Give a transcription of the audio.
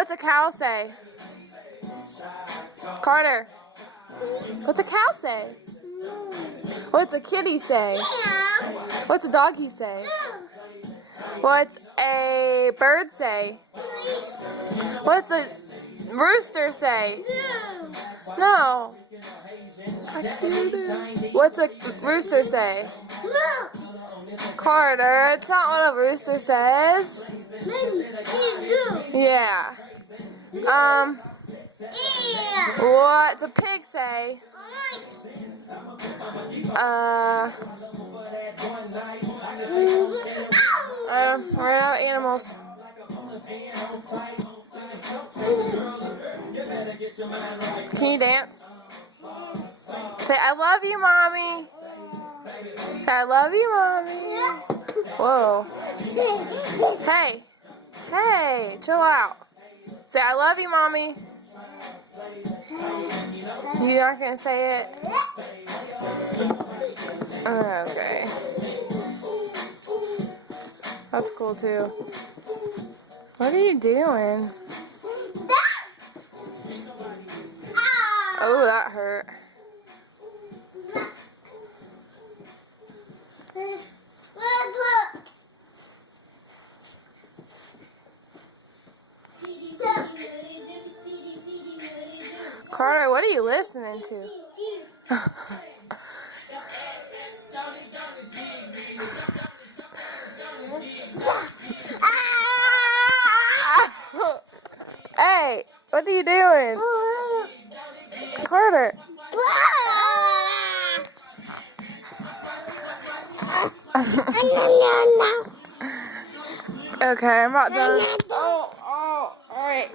what's a cow say? Carter, what's a cow say? What's a kitty say? What's a doggy say? What's a bird say? What's a rooster say? No. What's a rooster say? Carter, it's not what a rooster says. Yeah. What's a pig say? We're out of animals. Can you dance? Say, I love you, Mommy. Say, I love you, Mommy. Whoa. Hey. Hey, chill out. Say, I love you, Mommy. You're not going to say it? Okay. That's cool, too. What are you doing? Oh, that hurt. Carter, what are you listening to? Hey, what are you doing? Carter. Okay, I'm about done. Oh, alright.